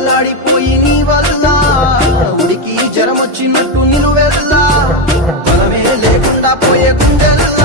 అల్లాడిపోయి నీ వల్ల ఉడికి జ్వరం వచ్చినట్టు నిలువెల్లా బలమే లేకుండా పోయే గుండెల్లా